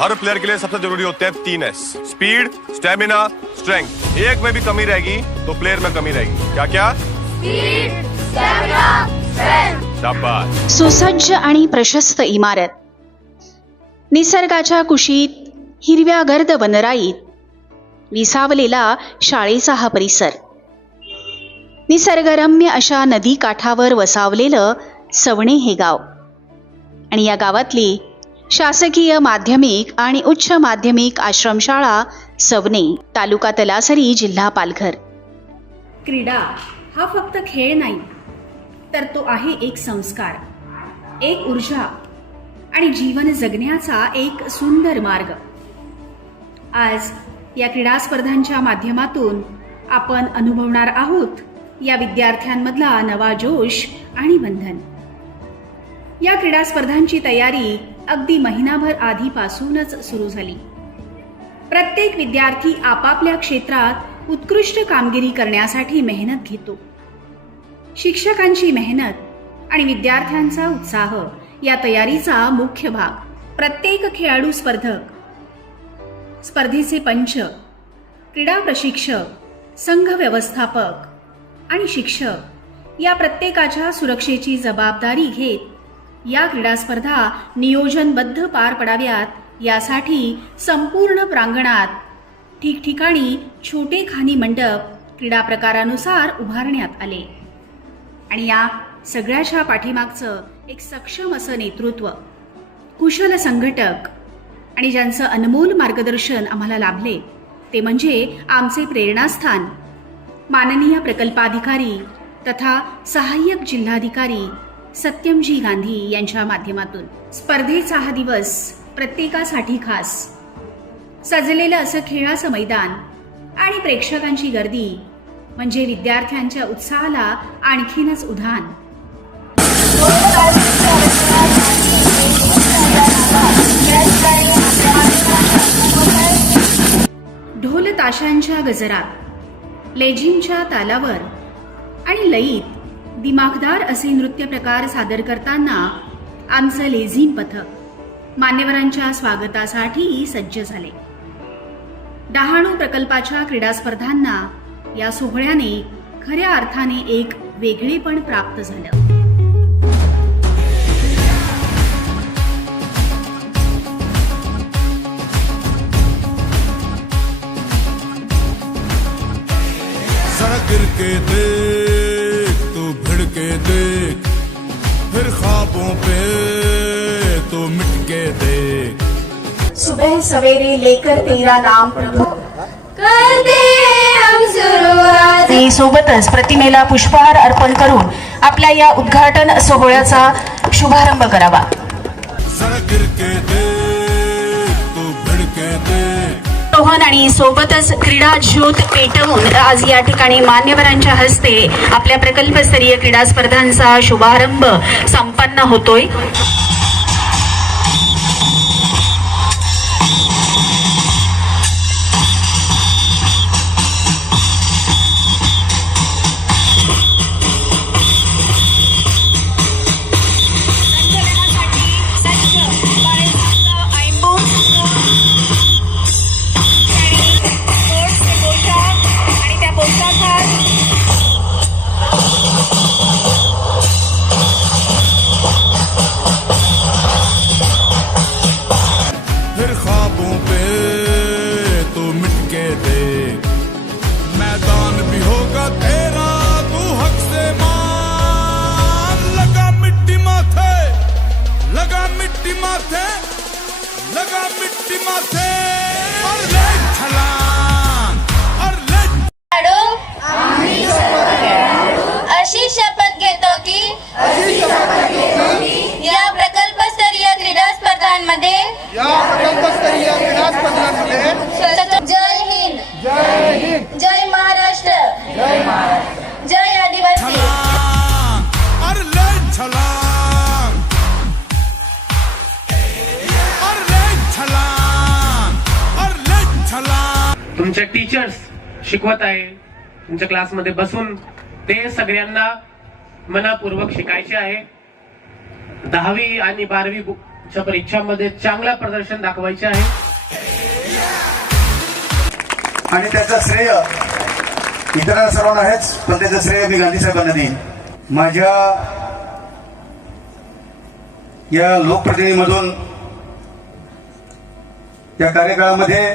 हर player के लिए सबसे जरूरी होते हैं तीन एस स्पीड स्टेमिना स्ट्रेंथ एक में भी कमी रहेगी तो प्लेयर में कमी रहेगी। क्या क्या शाबाश। सुसज्ज आणि प्रशस्त इमारत. निसर्गाच्या कुशीत हिरव्या गर्द वनराईत विसावलेला शाळेचा हा परिसर. निसर्गरम्य अशा नदी काठावर वसावलेलं सवणे हे गाव. आणि या गावातली शासकीय माध्यमिक आणि उच्च माध्यमिक आश्रमशाळा सवणे तालुका तलासरी जिल्हा पालघर. क्रीडा हा फक्त खेळ नाही तर तो आहे एक संस्कार एक ऊर्जा आणि जीवन जगण्याचा एक सुंदर मार्ग. आज या क्रीडा स्पर्धांच्या माध्यमातून आपण अनुभवणार आहोत या विद्यार्थ्यांमधला नवा जोश आणि बंधन. या क्रीडा स्पर्धांची तयारी अगदी महिनाभर आधीपासूनच सुरू झाली. प्रत्येक विद्यार्थी आपापल्या क्षेत्रात उत्कृष्ट कामगिरी करण्यासाठी मेहनत घेतो. शिक्षकांची मेहनत आणि विद्यार्थ्यांचा उत्साह या तयारीचा मुख्य भाग प्रत्येक खेळाडू स्पर्धक स्पर्धेचे पंच क्रीडा प्रशिक्षक संघ व्यवस्थापक आणि शिक्षक. या प्रत्येकाच्या सुरक्षेची जबाबदारी घेत या क्रीडा स्पर्धा नियोजनबद्ध पार पडाव्यात यासाठी संपूर्ण प्रांगणात ठिकठिकाणी छोटे खानी मंडप क्रीडा प्रकारानुसार उभारण्यात आले. आणि या सगळ्याच्या पाठीमागचं एक सक्षम असं नेतृत्व कुशल संघटक आणि ज्यांचं अनमोल मार्गदर्शन आम्हाला लाभले ते म्हणजे आमचे प्रेरणास्थान माननीय प्रकल्पाधिकारी तथा सहाय्यक जिल्हाधिकारी सत्यमजी गांधी यांच्या माध्यमातून. स्पर्धेचा हा दिवस प्रत्येकासाठी खास. सजलेलं असं खेळाचं मैदान आणि प्रेक्षकांची गर्दी म्हणजे विद्यार्थ्यांच्या उत्साहाला आणखीनच उधाण. ढोल ताशांच्या गजरात लेझिमच्या तालावर आणि लईत दिमागदार असे नृत्य प्रकार सादर करताना आमचं लेझिम पथक मान्यवरांच्या स्वागतासाठी सज्ज झाले. डहाणू प्रकल्पाच्या क्रीडा स्पर्धांना या सोहळ्याने खऱ्या अर्थाने एक वेगळेपण प्राप्त झालं. जरा गिर के देख तू भिड़ के देख। फिर ख्वाबों पे तो मिट के देख। सुबह सवेरे लेकर तेरा नाम प्रभु। कर दे हम शुरुआत। आणि सोबतच प्रतिमेला पुष्पहार अर्पण करून आपल्या या उद्घाटन सोहळ्याचा शुभारंभ करावा. जरा गिर के देख तू भिड़ के देख। रोहन आणि सोबतच क्रीडा ज्योत पेटवून आज या ठिकाणी मान्यवरांच्या हस्ते आपल्या प्रकल्पस्तरीय क्रीडा स्पर्धांचा शुभारंभ संपन्न होतोय. टीचर्स शिकवत आहे. तुमच्या क्लासमध्ये बसून ते सगळ्यांना मनापूर्वक शिकायचे आहे. दहावी आणि बारावी च्या परीक्षांमध्ये चांगलं प्रदर्शन दाखवायचे आहे. आणि त्याचं श्रेय इतरांना सर्वांना आहेच पण त्याचं श्रेय मी गांधी साहेबांना देईन. माझ्या या लोकप्रतिनिधीमधून या कार्यकाळामध्ये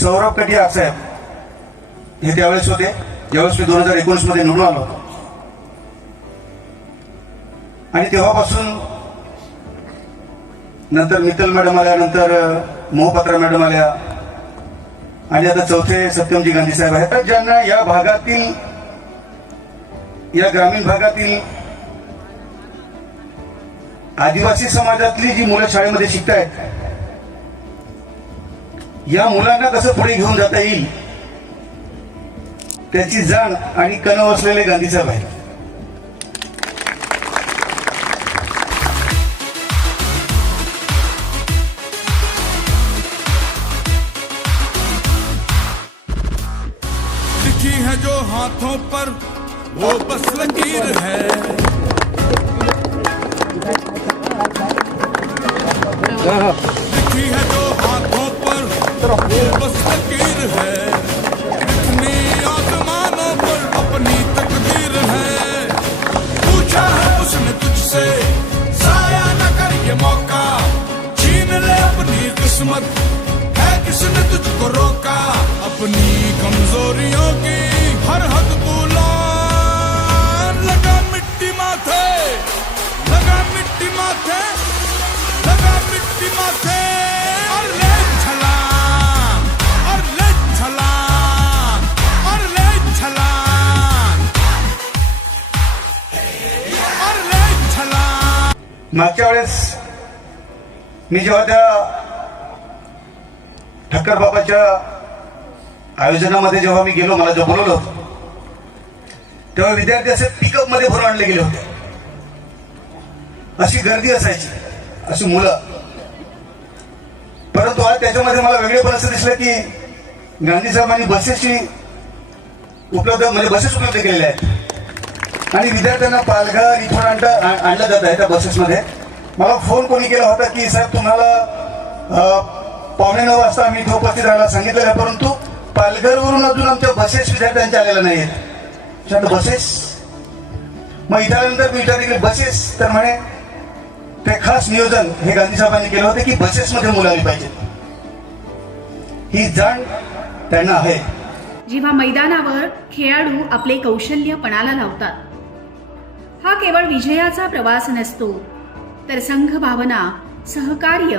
सौरभ कटियार साहेब हे त्यावेळेस होते. ज्यावेळेस मी दोन हजार एकोणीसमध्ये निवडून आलो होतो. आणि तेव्हापासून नंतर मित्तल मॅडम आल्या नंतर मोहपात्रा मॅडम आल्या. आणि आता चौथे सत्यमजी गांधी साहेब आहेत. तर ज्यांना या भागातील या ग्रामीण भागातील आदिवासी समाजातली जी मुलं शाळेमध्ये शिकतायत या मुलांना कसं पुढे घेऊन जाता येईल? त्याची जाण आणि कणव असलेले गांधी साहेब आहेत. लिखी है जो हाथों पर वो बस लकीर है। है किसने तुझको रोका अपनी कमजोरियों की हर हद तू लान लगा मिट्टी माथे लगा मिट्टी माथे लगा मिट्टी माथे और ले छलांग और ले छलांग और ले छलांग और ले छलांग मागच्या वेळेस मी जेव्हा त्या ठक्कर बाबाच्या आयोजनामध्ये जेव्हा मी गेलो मला जेव्हा बोलवलं होतं तेव्हा विद्यार्थी असे पिकअपमध्ये भरून आणले गेले होते. अशी गर्दी असायची अशी मुलं. परंतु आज त्याच्यामध्ये मला वेगळेपण असं दिसलं की गांधी साहेबांनी बसेसची उपलब्ध म्हणजे बसेस उपलब्ध केलेल्या आहेत. आणि विद्यार्थ्यांना पालघर इथून आणलं जात आहे त्या बसेसमध्ये. मला फोन कोणी केला होता की साहेब तुम्हाला पावणे नऊ वाजता आम्ही इथे उपस्थित राहायला सांगितलेलं आहे परंतु पालघरवरून अजून आमच्या बसेस विद्यार्थ्यांच्या आलेल्या नाही आहेत बसेस? मग इथे आल्यानंतर मी विचारले की बसेस? तर म्हणे ते खास नियोजन हे गांधी साहेबांनी केलं होतं की बसेसमध्ये मुलं आली पाहिजेत. ही जाण त्यांना आहे. जेव्हा मैदानावर खेळाडू आपले कौशल्य पणाला लावतात हा केवळ विजयाचा प्रवास नसतो तर संघ भावना सहकार्य